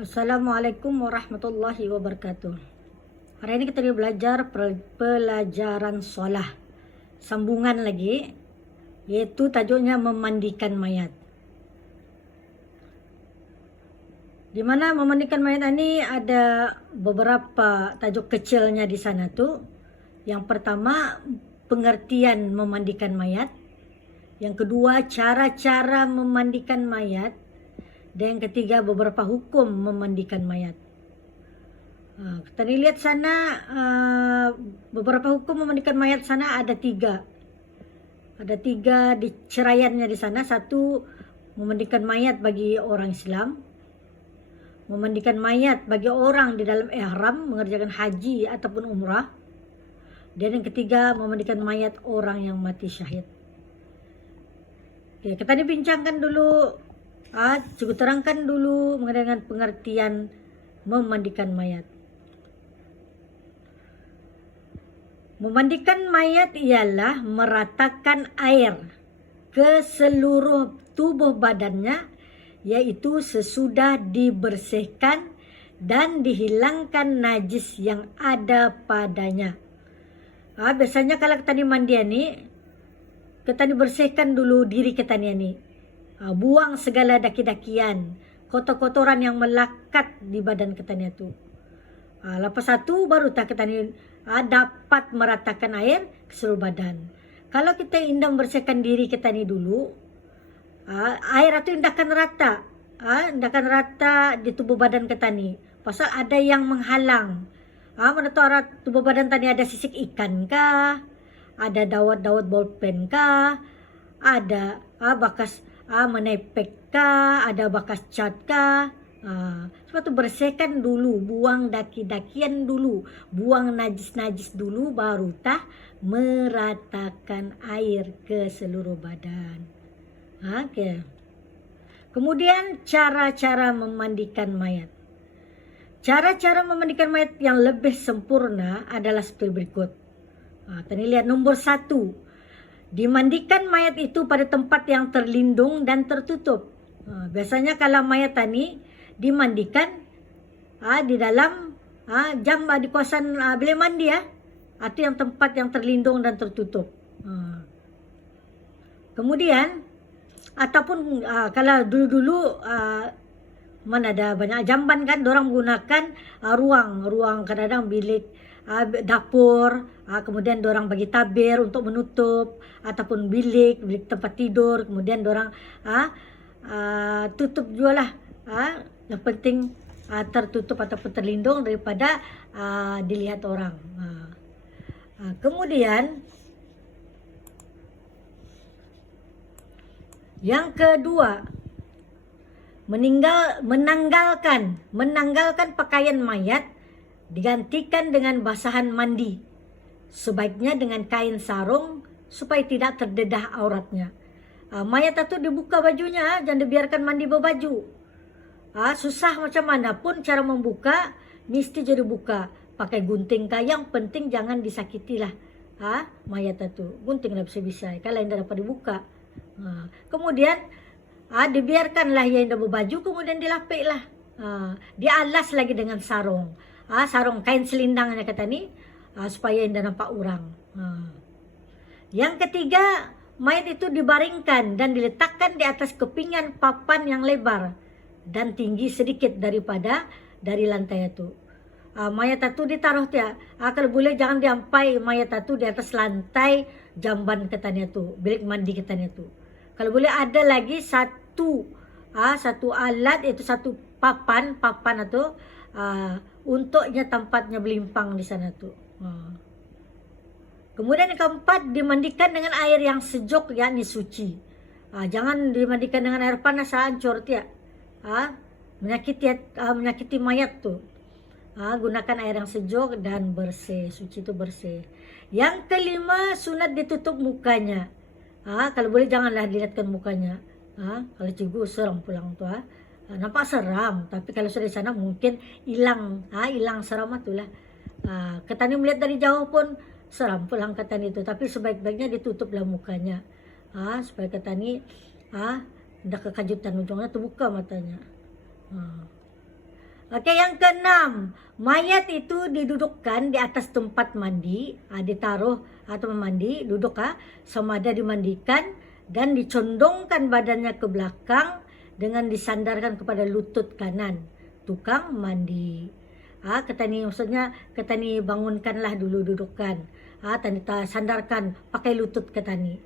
Assalamualaikum warahmatullahi wabarakatuh. Hari ini kita belajar pelajaran solah. Sambungan lagi, yaitu tajuknya memandikan mayat. Di mana memandikan mayat ini ada beberapa tajuk kecilnya di sana tuh. Yang pertama, pengertian memandikan mayat. Yang kedua, cara-cara memandikan mayat. Dan yang ketiga, beberapa hukum memandikan mayat. Kita lihat sana, beberapa hukum memandikan mayat sana ada tiga. Ada tiga ceraiannya di sana. Satu, memandikan mayat bagi orang Islam. Memandikan mayat bagi orang di dalam ihram, mengerjakan haji ataupun umrah. Dan yang ketiga, memandikan mayat orang yang mati syahid. Oke, kita dibincangkan dulu. Cukup terangkan dulu mengenai dengan pengertian memandikan mayat. Memandikan mayat ialah meratakan air ke seluruh tubuh badannya, yaitu sesudah dibersihkan dan dihilangkan najis yang ada padanya. Biasanya kalau kita mandi ni, kita dibersihkan dulu diri kita ni. Buang segala daki-dakian, kotor-kotoran yang melekat di badan kita ni tu. Lepas satu baru tak kita ni dapat meratakan air ke seluruh badan. Kalau kita indah membersihkan diri kita ni dulu, air itu indahkan rata di tubuh badan kita ni. Pasal ada yang menghalang. Mana tu arah tubuh badan tadi ada sisik ikan kah? Ada dawat-dawat bolpen kah? Ada bakas menepek kah? Ada bakas cat kah? Sebab tu bersihkan dulu, buang daki-dakian dulu, buang najis-najis dulu, baru tah meratakan air ke seluruh badan. Okay. Kemudian cara-cara memandikan mayat. Cara-cara memandikan mayat yang lebih sempurna adalah seperti berikut. Tadi lihat nombor 1. Dimandikan mayat itu pada tempat yang terlindung dan tertutup. Biasanya kalau mayat tadi dimandikan di dalam di kawasan bilik mandi itu yang tempat yang terlindung dan tertutup. Kemudian ataupun kalau dulu-dulu mana ada banyak jamban kan, dorang menggunakan ruang kadang-kadang bilik dapur, kemudian dorang bagi tabir untuk menutup, ataupun bilik tempat tidur, kemudian dorang tutup juga lah. Yang penting tertutup ataupun terlindung daripada dilihat orang. Kemudian yang kedua, menanggalkan pakaian mayat digantikan dengan basahan mandi, sebaiknya dengan kain sarung supaya tidak terdedah auratnya. Mayat itu dibuka bajunya, jangan dibiarkan mandi berbaju. Susah macam mana pun cara membuka, mesti jadi buka pakai gunting kah, yang penting jangan disakitilah mayat itu. Gunting lah bisa-bisa kalau tidak dapat dibuka. Kemudian dibiarkanlah yang tidak berbaju, kemudian dilapiklah, dialas lagi dengan sarung. Sarung kain selindangnya kata ni, supaya tidak nampak orang. Yang ketiga, mayat itu dibaringkan dan diletakkan di atas kepingan papan yang lebar dan tinggi sedikit dari lantai itu. Mayat itu ditaruh kalau boleh jangan diampai mayat itu di atas lantai jamban katanya tu, bilik mandi katanya tu. Kalau boleh ada lagi satu alat, itu satu papan itu untuknya tempatnya belimpang di sana tu. Kemudian yang keempat, dimandikan dengan air yang sejuk, yakni suci. Jangan dimandikan dengan air panas, hancur menyakiti mayat tu. Gunakan air yang sejuk dan bersih, suci itu bersih. Yang kelima, sunat ditutup mukanya. Kalau boleh janganlah dilihatkan mukanya. Kalau cikgu seram pulang tu. Nampak seram, tapi kalau sudah di sana mungkin hilang seram itulah. Kata ni melihat dari jauh pun seram pulang kata ni itu, tapi sebaik-baiknya ditutuplah mukanya. Supaya kata ni tidak kekejutan, ujungnya terbuka matanya. Oke, yang keenam, mayat itu didudukkan di atas tempat mandi, ditaruh atau mandi, duduk sama ada dimandikan dan dicondongkan badannya ke belakang dengan disandarkan kepada lutut kanan tukang mandi. Ketani maksudnya ketani bangunkanlah dulu dudukkan. Tani sandarkan pakai lutut ketani.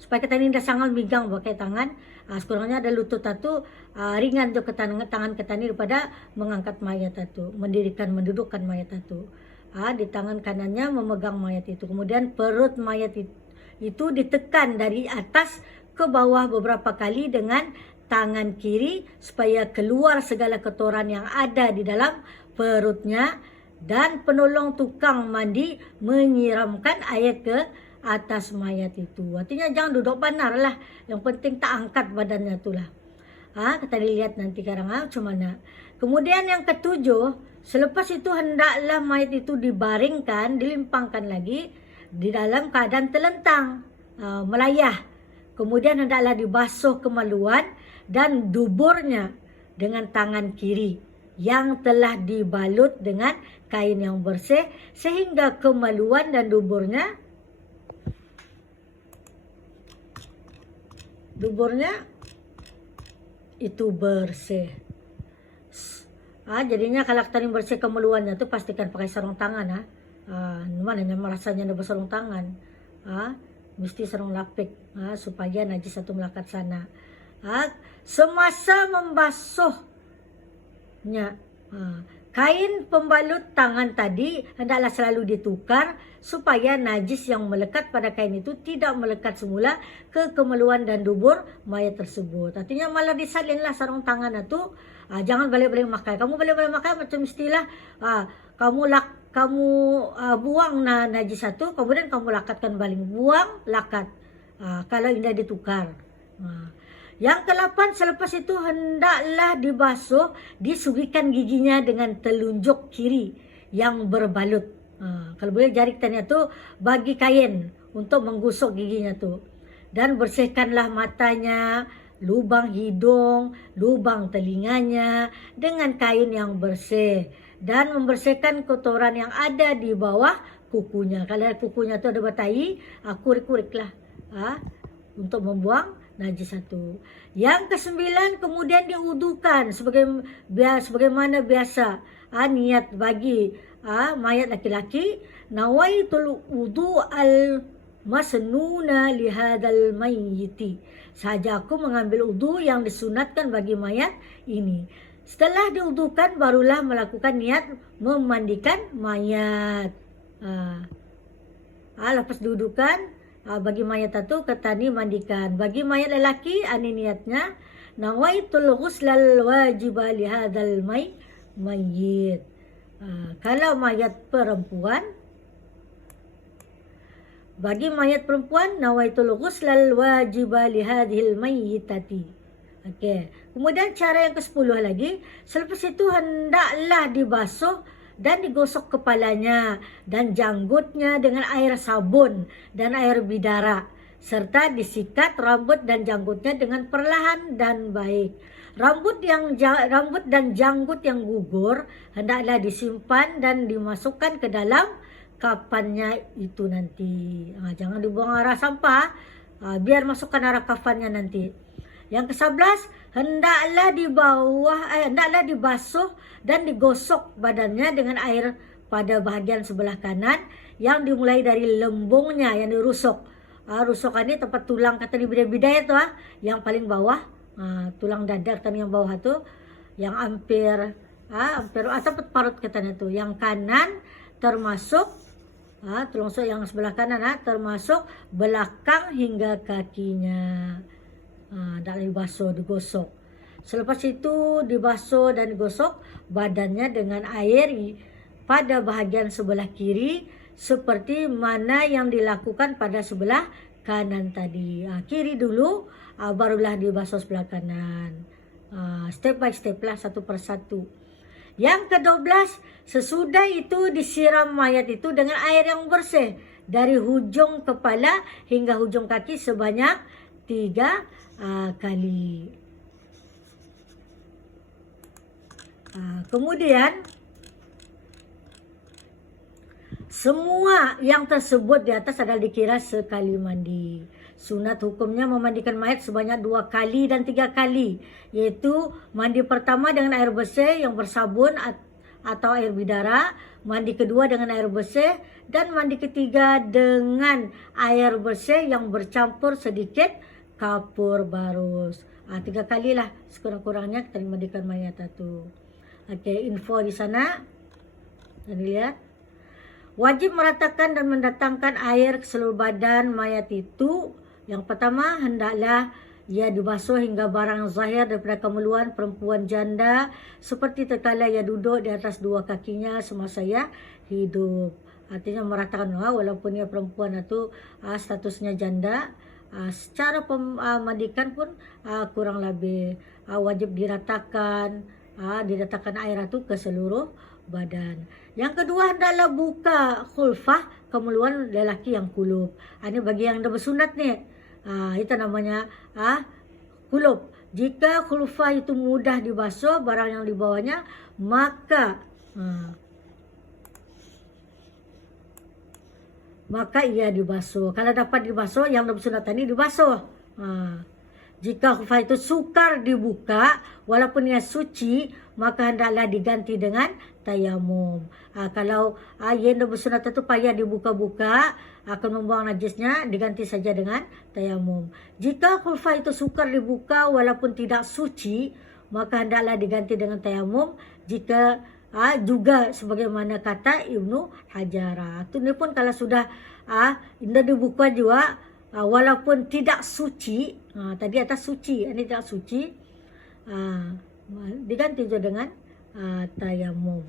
Supaya ketani dah sangat megang pakai tangan. Sekurangnya ada lutut itu ringan tuh tangan ketani daripada mengangkat mayat itu, mendudukkan mayat itu. Di tangan kanannya memegang mayat itu. Kemudian perut mayat itu ditekan dari atas ke bawah beberapa kali dengan tangan kiri supaya keluar segala kotoran yang ada di dalam perutnya, dan penolong tukang mandi menyiramkan air ke atas mayat itu. Artinya jangan duduk benar lah, yang penting tak angkat badannya itulah. Kita lihat nanti sekarang macam mana. Kemudian yang ketujuh, selepas itu hendaklah mayat itu dibaringkan, dilimpangkan lagi di dalam keadaan telentang, melayah. Kemudian hendaklah dibasuh kemaluan dan duburnya dengan tangan kiri yang telah dibalut dengan kain yang bersih sehingga kemaluan dan duburnya itu bersih. Jadinya kalau kita bersih kemaluannya tuh pastikan pakai sarung tangan. Mana merasanya ada sarung tangan, mesti sarung lapik supaya najis itu melekat sana. Semasa membasuhnya, kain pembalut tangan tadi hendaklah selalu ditukar supaya najis yang melekat pada kain itu tidak melekat semula ke kemaluan dan dubur mayat tersebut. Artinya malah disalinlah sarung tangan itu. Jangan balik-balik makai. Kamu balik-balik makai macam istilah kamu buang najis itu, kemudian kamu lakatkan balik, buang lakat. Kalau indah ditukar. Yang ke-8, selepas itu hendaklah dibasuh, disugikan giginya dengan telunjuk kiri yang berbalut. Kalau boleh jari kita tu bagi kain untuk menggosok giginya tu. Dan bersihkanlah matanya, lubang hidung, lubang telinganya dengan kain yang bersih. Dan membersihkan kotoran yang ada di bawah kukunya. Kalau kukunya tu ada batai, kurik-kuriklah untuk membuang najis satu. Yang ke-9, kemudian diudukan sebagaimana biasa niat bagi mayat laki-laki, nawaitul wudu al masnuna li hadzal mayyiti. Saja aku mengambil wudu yang disunatkan bagi mayat ini. Setelah diudukan barulah melakukan niat memandikan mayat. Lepas diudukan bagi mayat itu ketani mandikan. Bagi mayat lelaki ani niatnya nawaitul ghuslal wajibah li hadzal mayyit. Kalau mayat perempuan, bagi mayat perempuan nawaitul ghuslal wajibah li hadhil mayyitati. Okey. Kemudian cara yang ke-10 lagi, selepas itu hendaklah dibasuh dan digosok kepalanya dan janggutnya dengan air sabun dan air bidara, serta disikat rambut dan janggutnya dengan perlahan dan baik. Rambut dan janggut yang gugur hendaklah disimpan dan dimasukkan ke dalam kafannya itu nanti. Jangan dibuang arah sampah, biar masukkan arah kafannya nanti. Yang ke-11, hendaklah dibasuh dan digosok badannya dengan air pada bahagian sebelah kanan yang dimulai dari lembungnya yang dirusuk. Rusukan ini tempat tulang kata di bidai-bidai itu, yang paling bawah, tulang dadar tadi yang bawah itu, yang hampir atau parut katanya itu. Yang kanan termasuk termasuk yang sebelah kanan termasuk belakang hingga kakinya. Dan dibasuh, digosok. Selepas itu dibasuh dan digosok badannya dengan air pada bahagian sebelah kiri seperti mana yang dilakukan pada sebelah kanan tadi. Kiri dulu, barulah dibasuh sebelah kanan. Step by step lah, satu persatu. Yang ke-12, sesudah itu disiram mayat itu dengan air yang bersih dari hujung kepala hingga hujung kaki sebanyak 3 kali. Kemudian semua yang tersebut di atas adalah dikira sekali mandi. Sunat hukumnya memandikan mayat sebanyak 2 kali dan 3 kali. Yaitu mandi pertama dengan air bersih yang bersabun atau air bidara. Mandi kedua dengan air bersih. Dan mandi ketiga dengan air bersih yang bercampur sedikit kapur barus. 3 kali lah sekurang-kurangnya kita mandikan mayat itu. Oke, info di sana. Dan lihat. Wajib meratakan dan mendatangkan air ke seluruh badan mayat itu. Yang pertama, hendaklah ia dibasuh hingga barang zahir daripada kemeluan perempuan janda seperti tatkala ia duduk di atas 2 kakinya semasa ia hidup. Artinya meratakan, walaupun ia perempuan itu statusnya janda, secara mandikan pun kurang lebih wajib diratakan air itu ke seluruh badan. Yang kedua, hendaklah buka khulfah, kemeluan lelaki yang kulub. Ini bagi yang dah bersunat nih. Itu namanya kulub. Jika khulfah itu mudah dibasuh, barang yang di bawahnya, maka ia dibasuh. Kalau dapat dibasuh, yang dah bersunat tadi dibasuh. Jika khulfah itu sukar dibuka, walaupun ia suci, maka hendaklah diganti dengan tayamum. Kalau yang dah bersunat itu payah dibuka-buka, akan membuang najisnya, diganti saja dengan tayamum. Jika khulfah itu sukar dibuka walaupun tidak suci, maka hendaklah diganti dengan tayamum. Jika juga sebagaimana kata Ibnu Hajar. Ini pun kalau sudah tidak dibuka juga, walaupun tidak suci, tadi atas suci, ini tidak suci, diganti juga dengan tayamum.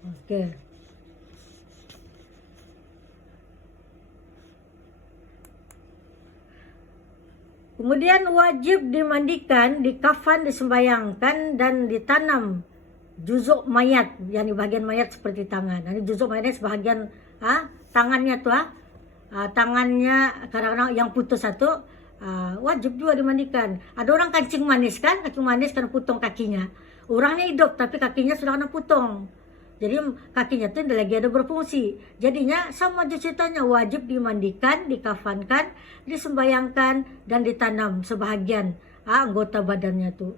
Oke. Kemudian wajib dimandikan, dikafan, disembayangkan dan ditanam juzuk mayat, yakni bagian mayat seperti tangan. Ini juzuk mayatnya sebahagian tangannya tuh, tangannya kadang-kadang yang putus satu, wajib juga dimandikan. Ada orang kancing manis kan kena potong kakinya. Orangnya hidup tapi kakinya sudah kena potong. Jadi kakinya tuh lagi ada berfungsi. Jadinya sama aja ceritanya, wajib dimandikan, dikafankan, disembayangkan dan ditanam sebahagian anggota badannya tuh.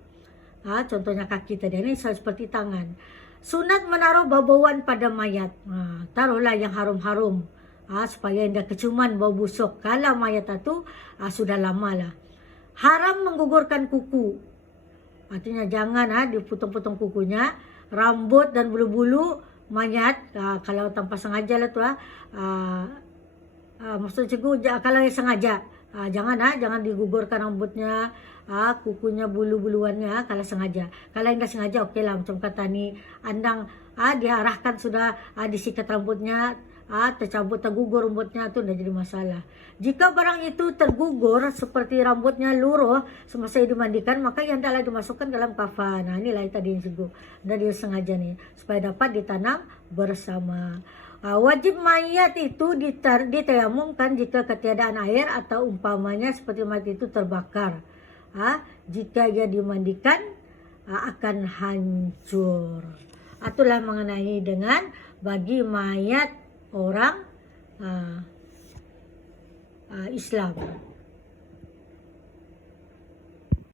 Contohnya kaki tadi, ini seperti tangan. Sunat menaruh bau-bauan pada mayat. Taruhlah yang harum-harum. Supaya tidak keciuman bau busuk. Kalau mayat itu sudah lama lah. Haram menggugurkan kuku. Artinya jangan dipotong-potong kukunya. Rambut dan bulu-bulu mayat, kalau tanpa sengaja lah tuh, maksud cikgu kalau sengaja, jangan digugurkan rambutnya, kukunya, bulu-buluannya kalau sengaja. Kalau enggak sengaja oke lah, macam kata ni andang diarahkan sudah disikat rambutnya, tercabut, tergugur rambutnya, itu tidak jadi masalah. Jika barang itu tergugur seperti rambutnya luruh semasa dimandikan, maka yang hendaklah dimasukkan dalam kafan. Inilah tadi yang cikgu, dan dia sengaja nih supaya dapat ditanam bersama. Wajib mayat itu ditayamumkan jika ketiadaan air atau umpamanya seperti mayat itu terbakar. Jika ia dimandikan akan hancur. Itulah mengenai dengan bagi mayat orang Islam.